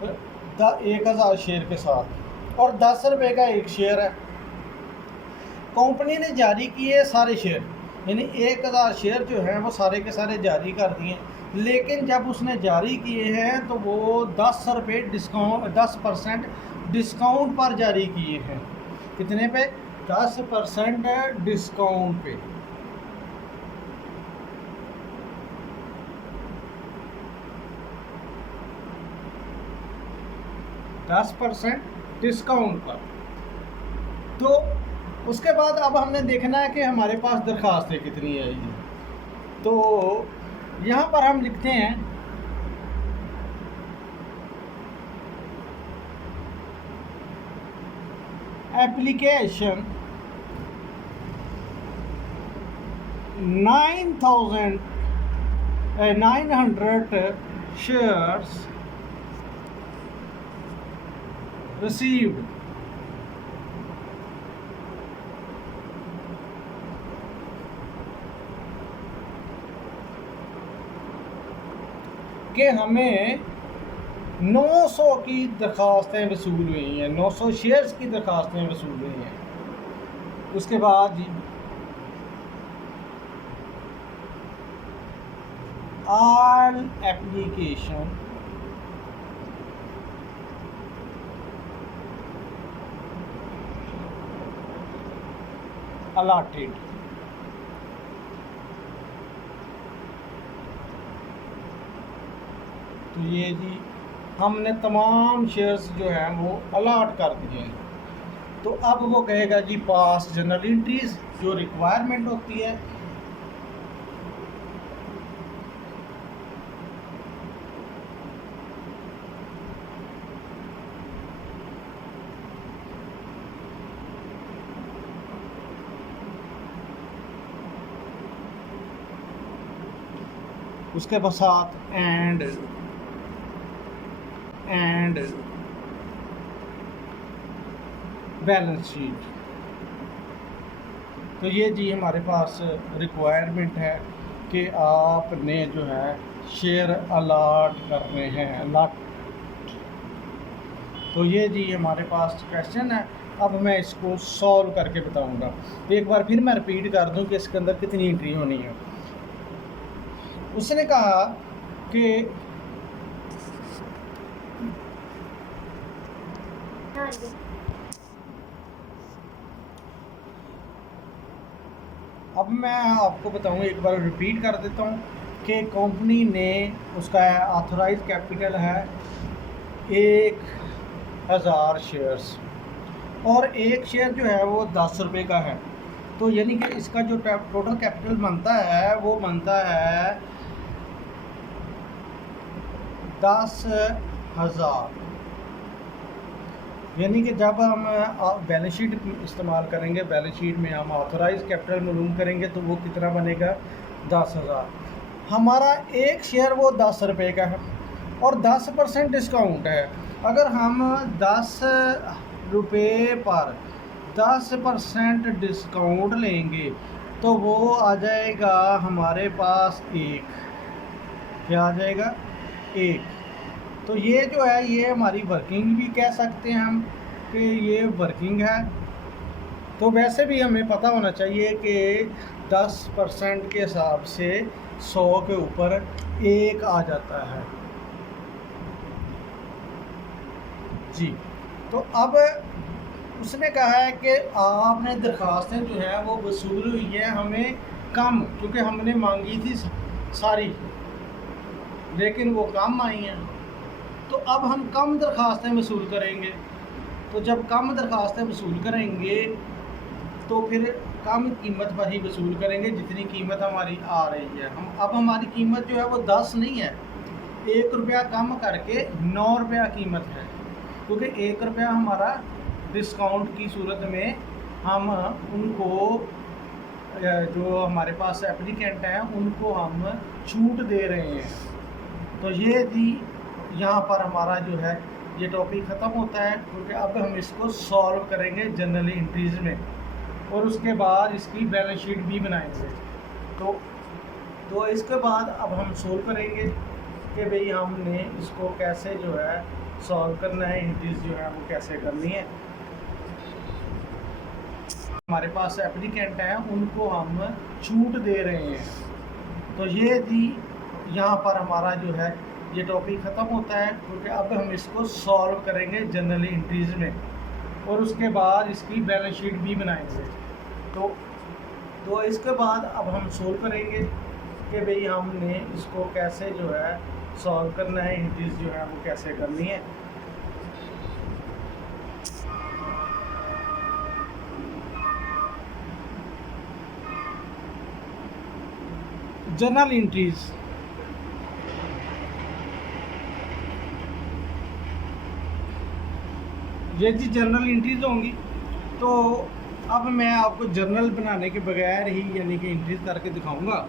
1000 शेयर के साथ और 10 रुपये का एक शेयर है। कंपनी ने जारी किए सारे शेयर, यानी 1000 शेयर जो हैं वो सारे के सारे जारी कर दिए, लेकिन जब उसने जारी किए हैं तो वो 10 रुपये डिस्काउंट, 10% डिस्काउंट पर जारी किए हैं। कितने पे? 10% डिस्काउंट पे। डिस्काउंट पर। तो उसके बाद अब हमने देखना है कि हमारे पास दरखास्तें कितनी है ये। तो यहाँ पर हम लिखते हैं एप्लीकेशन 900 shares received, कि हमें 900 की दरखास्तें वसूल हुई हैं, 900 शेयर्स की दरखास्तें वसूल हुई हैं। उसके बाद ऑल एप्लीकेशन allotted, तो ये जी हमने तमाम शेयर्स जो हैं वो अलाट कर दिए हैं। तो अब वो कहेगा जी पास जनरल एंट्रीज जो रिक्वायरमेंट होती है, उसके साथ एंड बैलेंस शीट। तो ये जी हमारे पास रिक्वायरमेंट है कि आपने जो है शेयर अलाट करने हैं, अलाट। तो ये जी हमारे पास क्वेश्चन है। अब मैं इसको सॉल्व करके बताऊंगा। एक बार फिर मैं रिपीट कर दूं कि इसके अंदर कितनी एंट्री होनी है। उसने कहा कि अब मैं आपको बताऊं, एक बार रिपीट कर देता हूं कि कंपनी ने उसका ऑथराइज कैपिटल है 1000 शेयर्स और एक शेयर जो है वो 10 रुपये का है। तो यानी कि इसका जो टोटल कैपिटल बनता है वो बनता है 10,000। यानी कि जब हम बैलेंस शीट इस्तेमाल करेंगे, बैलेंस शीट में हम ऑथराइज कैपिटल मालूम करेंगे तो वो कितना बनेगा? 10,000। हमारा एक शेयर वो 10 रुपये का है और 10% डिस्काउंट है। अगर हम 10 रुपये पर 10% डिस्काउंट लेंगे तो वो आ जाएगा हमारे पास एक, क्या आ जाएगा? एक। तो ये जो है ये हमारी वर्किंग भी कह सकते हैं हम कि ये वर्किंग है। तो वैसे भी हमें पता होना चाहिए कि 10% के हिसाब से 100 के ऊपर 1 आ जाता है जी। तो अब उसने कहा है कि आपने दरख्वास्तें जो है वो वसूल हुई है हमें कम, क्योंकि हमने मांगी थी सारी लेकिन वो कम आई हैं। तो अब हम कम दरख्वास्तें वसूल करेंगे। तो जब कम दरख्वास्तें वसूल करेंगे तो फिर कम कीमत पर ही वसूल करेंगे जितनी कीमत हमारी आ रही है। अब हमारी कीमत जो है वो 10 नहीं है, 1 रुपया कम करके 9 रुपया कीमत है, क्योंकि 1 रुपया हमारा डिस्काउंट की सूरत में हम उनको जो हमारे पास एप्लीकेंट हैं उनको हम छूट दे रहे हैं। तो ये थी यहाँ पर हमारा जो है ये टॉपिक ख़त्म होता है, क्योंकि अब हम इसको सॉल्व करेंगे जनरल एंट्रीज़ में और उसके बाद इसकी बैलेंस शीट भी बनाएंगे। तो इसके बाद अब हम सोल्व करेंगे कि भाई हमने इसको कैसे जो है सॉल्व करना है, एंट्रीज जो है वो कैसे करनी है। हमारे पास एप्लीकेंट हैं उनको हम छूट दे रहे हैं। तो ये थी यहाँ पर हमारा जो है ये टॉपिक ख़त्म होता है, क्योंकि अब हम इसको सॉल्व करेंगे जनरल एंट्रीज़ में और उसके बाद इसकी बैलेंस शीट भी बनाएंगे। तो इसके बाद अब हम सोल्व करेंगे कि भाई हमने इसको कैसे जो है सॉल्व करना है, एंट्रीज जो है वो कैसे करनी है। जर्नल एंट्रीज, ये जी जर्नल एंट्रीज होंगी। तो अब मैं आपको जर्नल बनाने के बगैर ही यानी कि एंट्रीज करके दिखाऊंगा,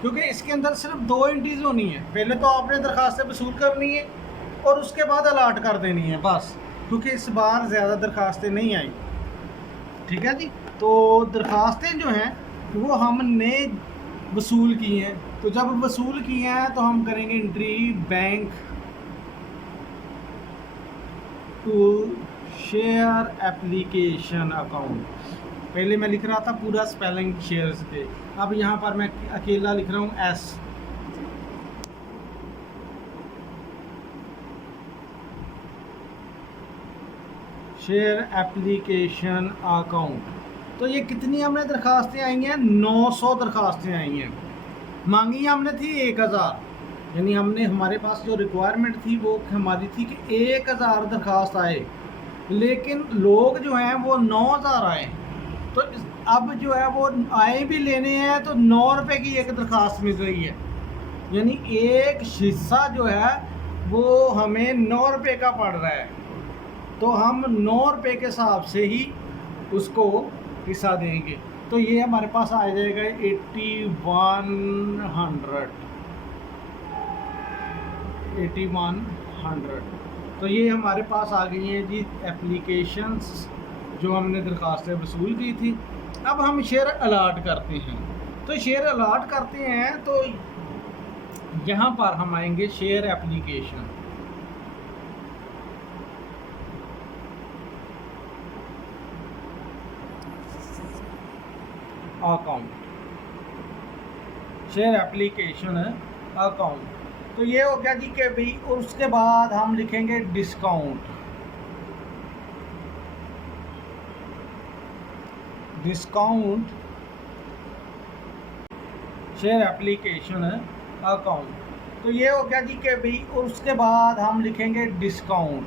क्योंकि इसके अंदर सिर्फ 2 एंट्रीज होनी है। पहले तो आपने दरख्वास्तें वसूल करनी है और उसके बाद अलाट कर देनी है बस, क्योंकि इस बार ज़्यादा दरख्वास्तें नहीं आई। ठीक है जी। तो दरख्वास्तें जो हैं वो हमने वसूल की हैं। तो जब वसूल की हैं तो हम करेंगे entry bank to share application account. पहले मैं लिख रहा था पूरा स्पेलिंग शेयर्स के, अब यहाँ पर मैं अकेला लिख रहा हूँ एस। Share application account. तो ये कितनी हमने दरख्वास्तें आई हैं? 900 दरख्वास्तें आई हैं। मांगी हमने थी 1000, यानी हमने हमारे पास जो रिक्वायरमेंट थी वो हमारी थी कि 1000 दरख्वास्त आए, लेकिन लोग जो हैं वो 9000 आए। तो अब जो है वो आए भी लेने हैं तो 9 रुपये की एक दरख्वास्त मिल रही है, यानी एक हिस्सा जो है वो हमें 9 रुपये का पड़ रहा है। तो हम 9 रुपये के हिसाब से ही उसको हिस्सा देंगे। तो ये हमारे पास आ जाएगा 8100। तो ये हमारे पास आ गई हैं जी एप्लीकेशंस जो हमने दरख्वास्तें वसूल की थी। अब हम शेयर अलाट करते हैं। तो शेयर अलाट करते हैं तो यहाँ पर हम आएंगे share application, account, share application account. तो ये हो गया जी कि भाई, और उसके बाद हम लिखेंगे discount. Discount share application account. तो ये हो गया जी कि भाई, और उसके बाद हम लिखेंगे discount.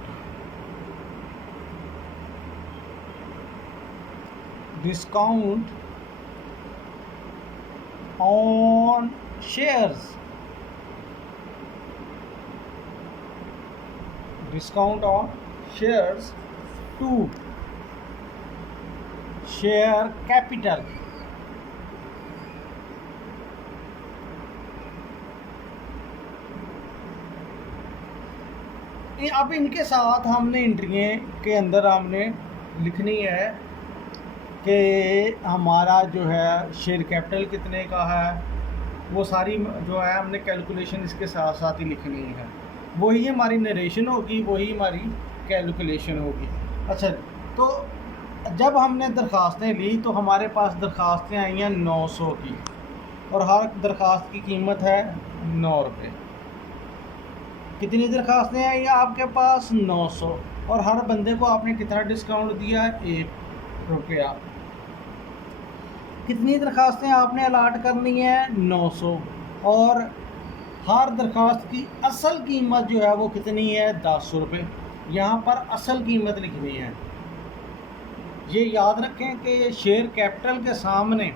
Discount on shares. Discount on shares to share capital. अब इनके साथ हमने एंट्री के अंदर हमने लिखनी है कि हमारा जो है शेयर कैपिटल कितने का है, वो सारी जो है हमने कैलकुलेशन इसके साथ साथ ही लिखनी है। वही हमारी नरेशन होगी, वही हमारी कैलकुलेशन होगी। अच्छा, तो जब हमने दरख्वास्तें ली तो हमारे पास दरख्वास्तें आई हैं 900 की। और हर दरख्वास्त की कीमत है 9 रुपये। कितनी दरख्वास्तें हैं ये आपके पास? 900। और हर बंदे को आपने कितना डिस्काउंट दिया? 1 रुपया। कितनी दरख्वास्तें आपने अलाट करनी है? 900। और हर दरख्वास्त की असल कीमत जो है वो कितनी है? 10 रुपये। यहाँ पर असल कीमत लिखनी है। ये याद रखें कि शेयर कैपिटल के सामने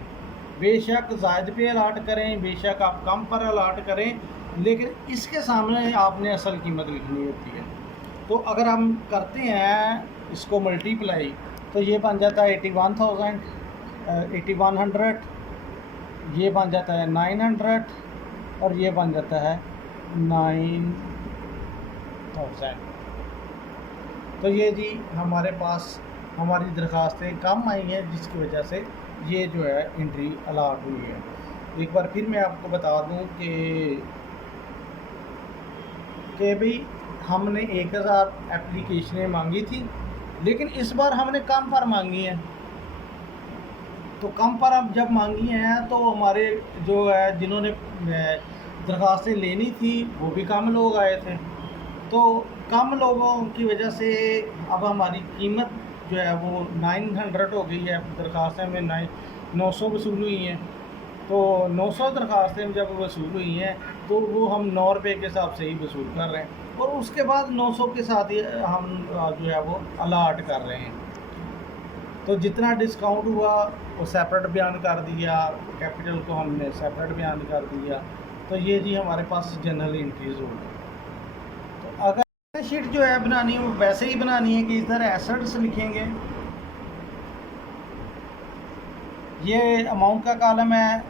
बेशक ज़ायद पे अलाट करें, बेशक आप कम पर अलाट करें, लेकिन इसके सामने आपने असल कीमत लिखनी होती है। तो अगर हम करते हैं इसको मल्टीप्लाई, तो ये बन जाता है 81,000, 8100, ये बन जाता है 900 और ये बन जाता है 9000। तो ये जी हमारे पास हमारी दरख्वास्तें कम आई हैं, जिसकी वजह से ये जो है एंट्री अलाट हुई है। एक बार फिर मैं आपको बता दूं कि भाई हमने 1000 एप्लीकेशनें मांगी थी, लेकिन इस बार हमने कम पर मांगी हैं। तो कम पर अब जब मांगी हैं तो हमारे जो है जिन्होंने दरख्वास्तें लेनी थी वो भी कम लोग आए थे। तो कम लोगों की वजह से अब हमारी कीमत जो है वो 900 हो गई है। दरख्वास्तें में 900 वसूल हुई हैं। तो 900 दरख्वास्तें जब वसूल हुई हैं तो वो हम 9 रुपये के हिसाब से ही वसूल कर रहे हैं, और उसके बाद 900 के साथ ही हम जो है वो अलाट कर रहे हैं। तो जितना डिस्काउंट हुआ वो सेपरेट बयान कर दिया, कैपिटल को हमने सेपरेट बयान कर दिया। तो ये जी हमारे पास जनरल एंट्रीज हो गई। तो अगर शीट जो है बनानी है वो वैसे ही बनानी है कि इधर एसेट्स लिखेंगे, ये अमाउंट का कॉलम है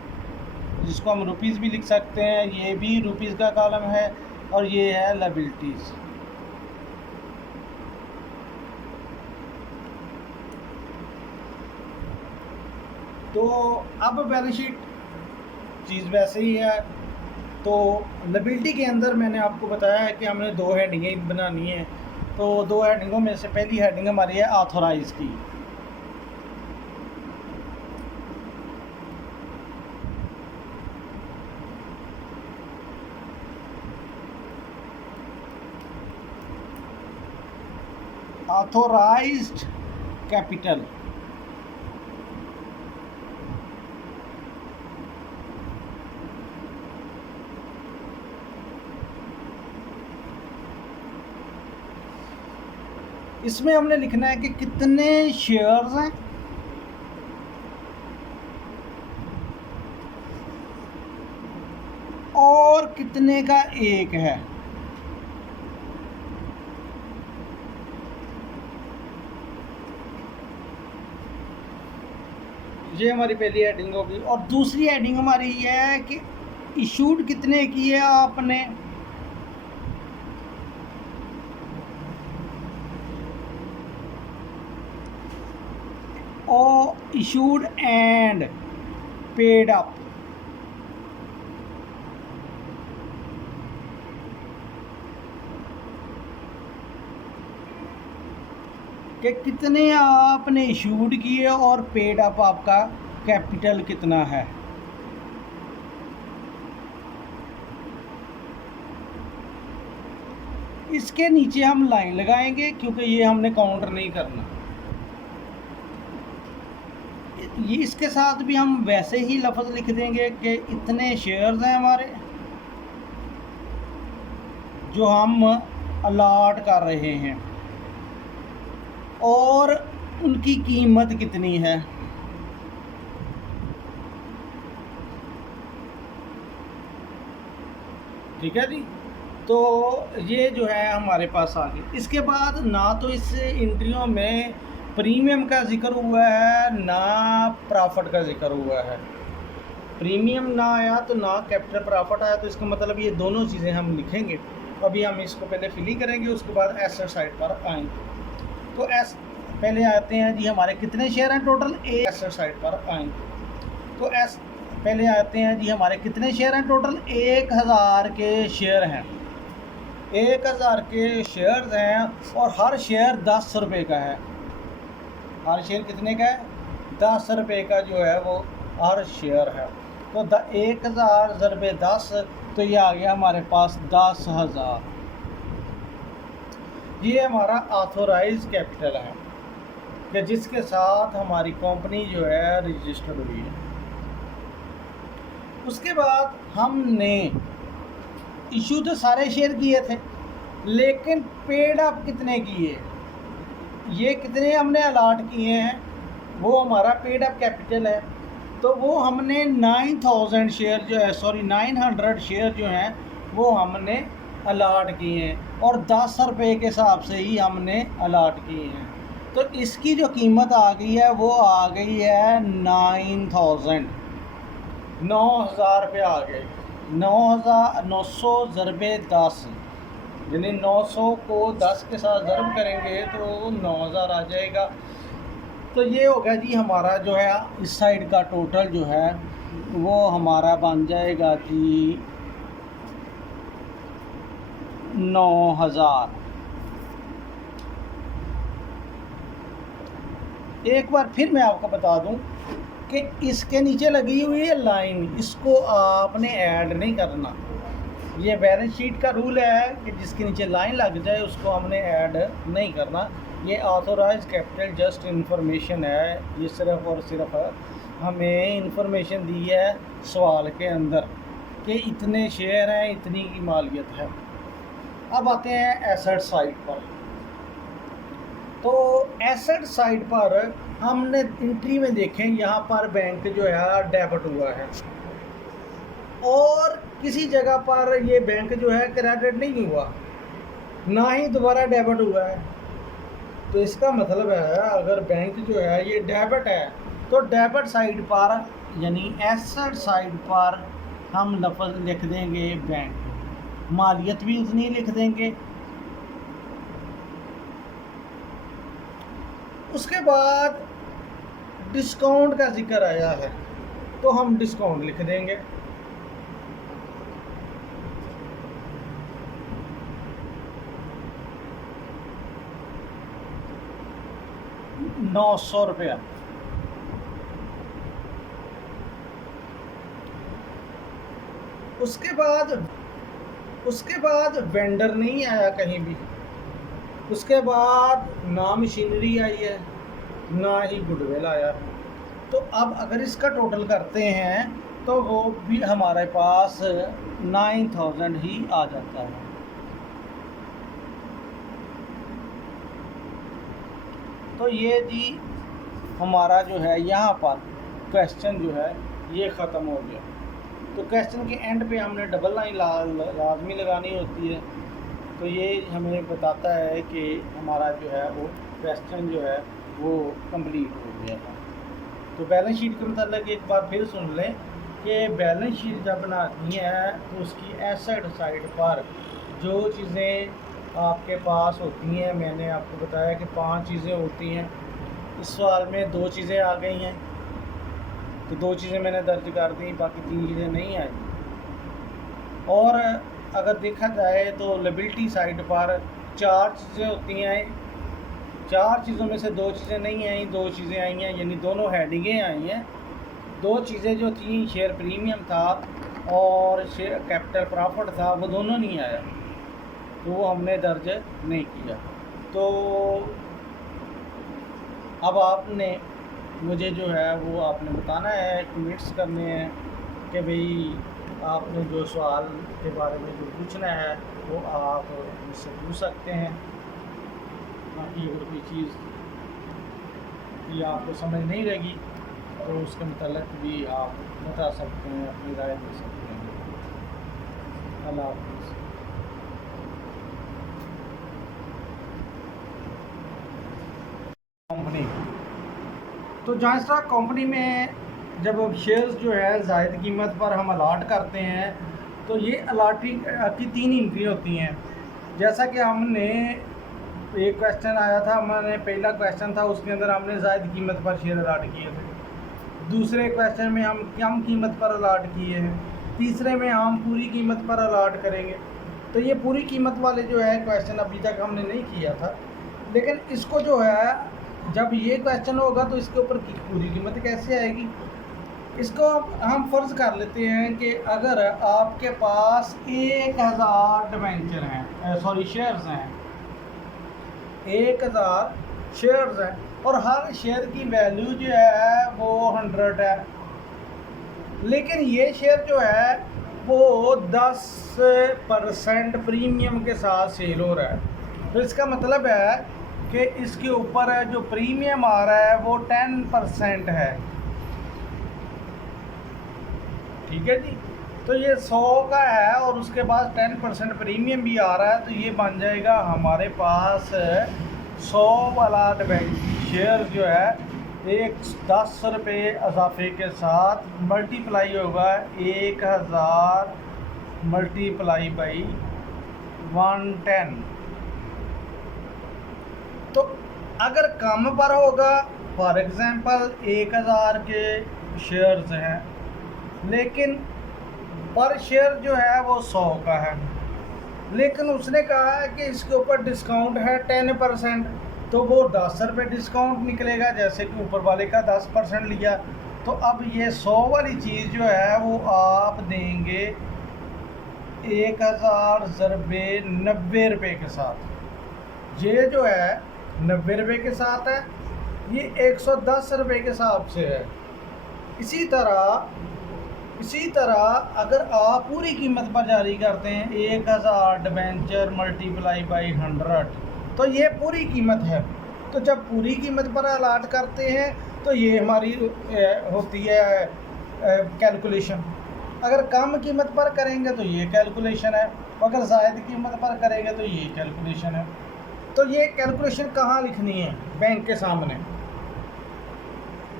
जिसको हम रुपीज़ भी लिख सकते हैं, ये भी रुपीज़ का कॉलम है, और ये है लायबिलिटीज़। तो अब बैलेंस शीट चीज़ वैसे ही है। तो लायबिलिटी के अंदर मैंने आपको बताया है कि हमने 2 हेडिंगें बनानी है। तो 2 हेडिंगों में से पहली हेडिंग हमारी है ऑथोराइज की। Authorised capital. इसमें हमने लिखना है कि कितने शेयर्स हैं और कितने का एक है। ये हमारी पहली हेडिंग होगी। और दूसरी हेडिंग हमारी ये है कि इशूड कितने की है आपने, or issued and paid up। कि कितने आपने इशूड किए और पेड अप आपका कैपिटल कितना है। इसके नीचे हम लाइन लगाएंगे क्योंकि ये हमने काउंटर नहीं करना। ये इसके साथ भी हम वैसे ही लफ्ज़ लिख देंगे कि इतने शेयर्स हैं हमारे जो हम अलाट कर रहे हैं और उनकी कीमत कितनी है। ठीक है जी। तो ये जो है हमारे पास आ गई। इसके बाद ना तो इस एंट्रियों में प्रीमियम का जिक्र हुआ है ना प्रॉफिट का जिक्र हुआ है। प्रीमियम ना आया तो ना कैपिटल प्रॉफिट आया, तो इसका मतलब ये दोनों चीज़ें हम लिखेंगे। अभी हम इसको पहले फिल ही करेंगे, उसके बाद एसेट साइड पर आएंगे। तो पहले आते हैं जी हमारे कितने शेयर हैं टोटल। एसेट साइड पर आएंगे तो पहले आते हैं जी हमारे कितने शेयर हैं टोटल। 1000 के शेयर हैं। 1000 के शेयर्स हैं और हर शेयर 10 रुपये का है। हर शेयर कितने का है? 10 रुपये का जो है वो हर शेयर है। तो 1000 ज़रबे 10, तो ये आ गया हमारे पास 10,000। ये हमारा ऑथोराइज कैपिटल है कि जिसके साथ हमारी कंपनी जो है रजिस्टर्ड हुई है। उसके बाद हमने इशू तो सारे शेयर किए थे, लेकिन पेड अप कितने किए, ये कितने हमने अलाट किए हैं, वो हमारा पेड अप कैपिटल है। तो वो हमने 9000 शेयर जो है, सॉरी 900 शेयर जो हैं वो हमने अलाट किए हैं, और 10 रुपये के हिसाब से ही हमने अलाट किए हैं। तो इसकी जो कीमत आ गई है वो आ गई है 9000, 9000 रुपये आ गए। 900 ज़रबे 10, यानी 900 को 10 के साथ ज़रब करेंगे तो 9000 आ जाएगा। तो ये हो गया जी हमारा जो है इस साइड का टोटल जो है वो हमारा बन जाएगा जी 9000। एक बार फिर मैं आपको बता दूं कि इसके नीचे लगी हुई है लाइन, इसको आपने ऐड नहीं करना। ये बैलेंस शीट का रूल है कि जिसके नीचे लाइन लग जाए उसको हमने ऐड नहीं करना। ये ऑथोराइज कैपिटल जस्ट इंफॉर्मेशन है, ये सिर्फ़ और सिर्फ हमें इंफॉर्मेशन दी है सवाल के अंदर कि इतने शेयर हैं, इतनी की मालियत है। अब आते हैं एसेट साइड पर। तो एसेट साइड पर हमने एंट्री में देखें, यहाँ पर बैंक जो है डेबिट हुआ है, और किसी जगह पर ये बैंक जो है क्रेडिट नहीं हुआ, ना ही दोबारा डेबिट हुआ है। तो इसका मतलब है अगर बैंक जो है ये डेबिट है तो डेबिट साइड पर यानी एसेट साइड पर हम लफ्ज़ लिख देंगे बैंक, मालियत भी उतनी लिख देंगे। उसके बाद डिस्काउंट का जिक्र आया है तो हम डिस्काउंट लिख देंगे। ₹900। उसके बाद वेंडर नहीं आया कहीं भी। उसके बाद ना मशीनरी आई है, ना ही गुडविल आया। तो अब अगर इसका टोटल करते हैं तो वो भी हमारे पास 9000 ही आ जाता है। तो ये जी हमारा जो है यहाँ पर क्वेश्चन जो है ये ख़त्म हो गया। तो क्वेश्चन के एंड पे हमने डबल लाइन लाजमी लगानी होती है। तो ये हमें बताता है कि हमारा जो है वो क्वेश्चन जो है वो कंप्लीट हो गया है। तो बैलेंस शीट के मतलब एक बार फिर सुन लें कि बैलेंस शीट जब बनानी है तो उसकी एसेट साइड पर जो चीज़ें आपके पास होती हैं, मैंने आपको बताया कि 5 चीज़ें होती हैं। इस सवाल में 2 चीज़ें आ गई हैं, तो 2 चीज़ें मैंने दर्ज कर दी, बाकी 3 चीज़ें नहीं आई। और अगर देखा जाए तो लायबिलिटी साइड पर 4 चीज़ें होती हैं, 4 चीज़ों में से 2 चीज़ें नहीं आई, 2 चीज़ें आई हैं, यानी दोनों हेडिंगें आई हैं। 2 चीज़ें जो थी, शेयर प्रीमियम था और शेयर कैपिटल प्रॉफिट था, वो दोनों नहीं आया, तो वो हमने दर्ज नहीं किया। तो अब आपने मुझे जो है वो आपने बताना है, कमेंट्स करने हैं कि भाई आपने जो सवाल के बारे में जो पूछना है वो आप मुझसे पूछ सकते हैं। बाकी अगर कोई चीज़ कि आपको समझ नहीं लगी तो उसके मतलब भी आप बता सकते हैं, अपनी राय दे सकते हैं। अल्लाह हाफ़िज़। कंपनी, तो जहाँ स्टॉक कंपनी में जब शेयर्स जो है ज़ायद कीमत पर हम अलाट करते हैं तो ये अलाटिंग की 3 एंट्री होती हैं। जैसा कि हमने एक क्वेश्चन आया था, हमारे पहला क्वेश्चन था, उसके अंदर हमने ज़ायद कीमत पर शेयर अलाट किए थे। दूसरे क्वेश्चन में हम कम कीमत पर अलाट किए हैं। तीसरे में हम पूरी कीमत पर अलाट करेंगे। तो ये पूरी कीमत वाले जो है क्वेश्चन अभी तक हमने नहीं किया था, लेकिन इसको जो है जब ये क्वेश्चन होगा तो इसके ऊपर पूरी कीमत कैसे आएगी। इसको हम फ़र्ज़ कर लेते हैं कि अगर आपके पास 1000 डिबेंचर हैं, सॉरी शेयर्स हैं, 1000 शेयर्स हैं और हर शेयर की वैल्यू जो है वो 100 है, लेकिन ये शेयर जो है वो 10% प्रीमियम के साथ सेल हो रहा है। तो इसका मतलब है कि इसके ऊपर जो प्रीमियम आ रहा है वो 10% है। ठीक है जी। तो ये 100 का है और उसके बाद 10% प्रीमियम भी आ रहा है, तो ये बन जाएगा हमारे पास 100 वाला शेयर जो है एक 10 रुपये इजाफे के साथ मल्टीप्लाई होगा 1000 मल्टीप्लाई बाई 110। तो अगर कम पर होगा, फॉर एग्ज़ाम्पल 1000 के शेयर्स हैं लेकिन पर शेयर जो है वो 100 का है, लेकिन उसने कहा है कि इसके ऊपर डिस्काउंट है 10%, तो वो 10 रुपये डिस्काउंट निकलेगा, जैसे कि ऊपर वाले का 10% लिया। तो अब ये 100 वाली चीज़ जो है वो आप देंगे 1000 ज़रबे 90 रुपये के साथ। ये जो है 90 रुपये के साथ है, ये 110 रुपये के हिसाब से है। इसी तरह अगर आप पूरी कीमत पर जारी करते हैं 1000 डिबेंचर मल्टीप्लाई बाई 100, तो ये पूरी कीमत है। तो जब पूरी कीमत पर अलाट करते हैं तो ये हमारी होती है कैलकुलेशन। अगर कम कीमत पर करेंगे तो ये कैलकुलेशन है, अगर ज़ायद कीमत पर करेंगे तो ये कैलकुलेशन है। तो ये कैलकुलेशन कहाँ लिखनी है? बैंक के सामने।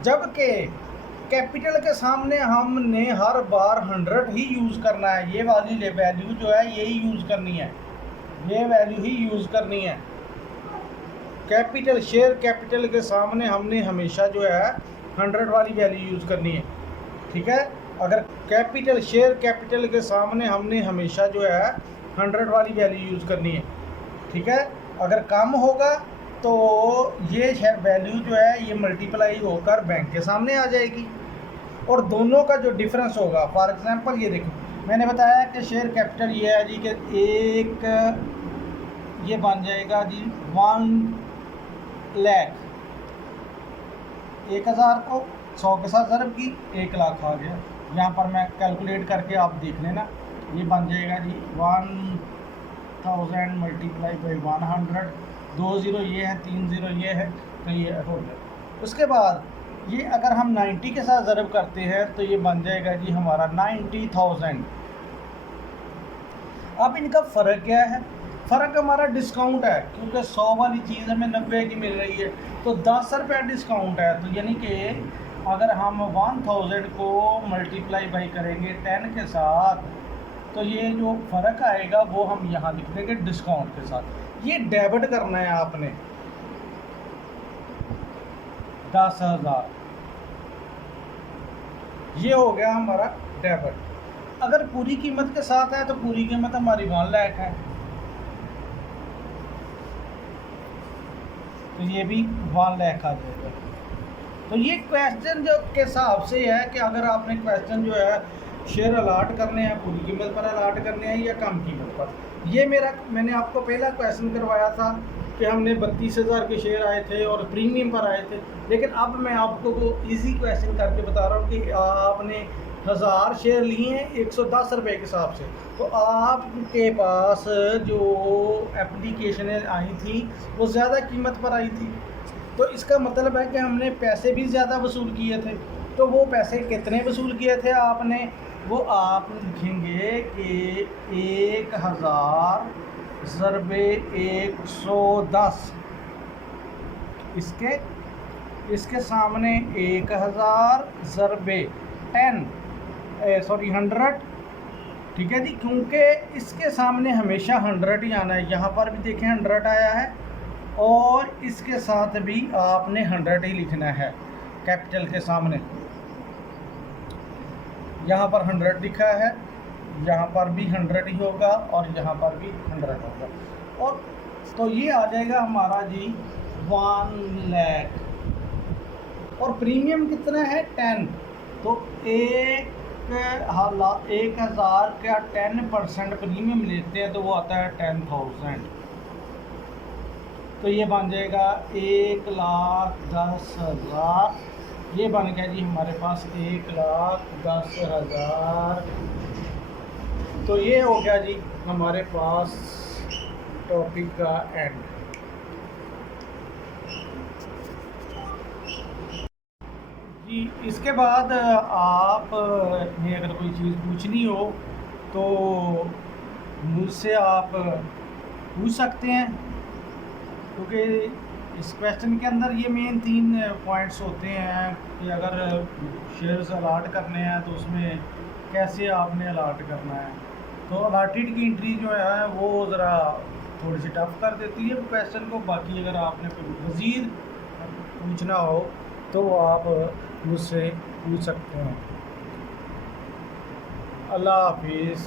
जबकि कैपिटल के सामने हमने हर बार 100 ही यूज़ करना है, ये वाली वैल्यू जो है यही यूज़ करनी है, ये वैल्यू ही यूज़ करनी है। कैपिटल शेयर कैपिटल के सामने हमने हमेशा जो है 100 वाली वैल्यू यूज़ करनी है। ठीक है, अगर कैपिटल शेयर कैपिटल के सामने हमने हमेशा जो है 100 वाली वैल्यू यूज़ करनी है। ठीक है, अगर कम होगा तो ये वैल्यू जो है ये मल्टीप्लाई होकर बैंक के सामने आ जाएगी और दोनों का जो डिफरेंस होगा, फॉर एग्जांपल ये देखो मैंने बताया कि शेयर कैपिटल ये है जी कि एक ये बन जाएगा जी 1 लाख, 1000 को 100 के साथ ज़रब की 1 लाख आ गया। यहाँ पर मैं कैलकुलेट करके आप देख लेना, ये बन जाएगा जी 1000 मल्टीप्लाई बाई 100, 2 ज़ीरो ये है 3 ज़ीरो ये है, तो ये हो गया। उसके बाद ये अगर हम 90 के साथ ज़रब करते हैं तो ये बन जाएगा जी हमारा 90,000। अब इनका फ़र्क क्या है? फ़र्क हमारा डिस्काउंट है, क्योंकि 100 वाली चीज़ हमें 90 की मिल रही है तो 10 रुपये डिस्काउंट है। तो यानी कि अगर हम 1000 को मल्टीप्लाई बाई करेंगे 10 के साथ तो ये जो फ़र्क आएगा वो हम यहाँ लिख देंगे डिस्काउंट के साथ। ये डेबिट करना है आपने 10,000, ये हो गया हमारा डेबिट। अगर पूरी कीमत के साथ है तो पूरी कीमत हमारी 1 लाख है, तो ये भी 1 लाख आ जाएगा। तो ये क्वेश्चन जो के हिसाब से है कि अगर आपने क्वेश्चन जो है शेयर अलाट करने हैं, पूरी कीमत पर अलाट करने हैं या कम कीमत पर। ये मैंने आपको पहला क्वेश्चन करवाया था कि हमने 32,000 के शेयर आए थे और प्रीमियम पर आए थे, लेकिन अब मैं आपको वो इजी क्वेश्चन करके बता रहा हूँ कि आपने 1000 शेयर लिए हैं 110 रुपये के हिसाब से, तो आपके पास जो एप्लीकेशनें आई थी वो ज़्यादा कीमत पर आई थी। तो इसका मतलब है कि हमने पैसे भी ज़्यादा वसूल किए थे। तो वो पैसे कितने वसूल किए थे आपने, वो आप लिखेंगे कि 1000 ज़रबे 110, इसके सामने 1000 ज़रबे 100। ठीक है जी, क्योंकि इसके सामने हमेशा 100 ही आना है। यहाँ पर भी देखें 100 आया है और इसके साथ भी आपने 100 ही लिखना है कैपिटल के सामने। यहाँ पर 100 लिखा है, यहाँ पर भी 100 ही होगा और यहाँ पर भी 100 होगा, और तो ये आ जाएगा हमारा जी 1 लाख। और प्रीमियम कितना है 10, तो 1,000 का 10% प्रीमियम लेते हैं तो वो आता है 10,000। तो ये बन जाएगा 1,10,000। ये बन गया जी हमारे पास 1,10,000। तो ये हो गया जी हमारे पास टॉपिक का एंड। जी इसके बाद आप ने अगर कोई चीज़ पूछनी हो तो मुझसे आप पूछ सकते हैं, क्योंकि इस क्वेश्चन के अंदर ये मेन 3 पॉइंट्स होते हैं कि अगर शेयर्स अलाट करने हैं तो उसमें कैसे आपने अलाट करना है। तो अलाटेड की एंट्री जो है वो ज़रा थोड़ी सी टफ कर देती है क्वेश्चन को। बाकी अगर आपने कोई मज़ीद पूछना हो तो आप मुझसे पूछ सकते हैं। अल्लाह हाफिज़।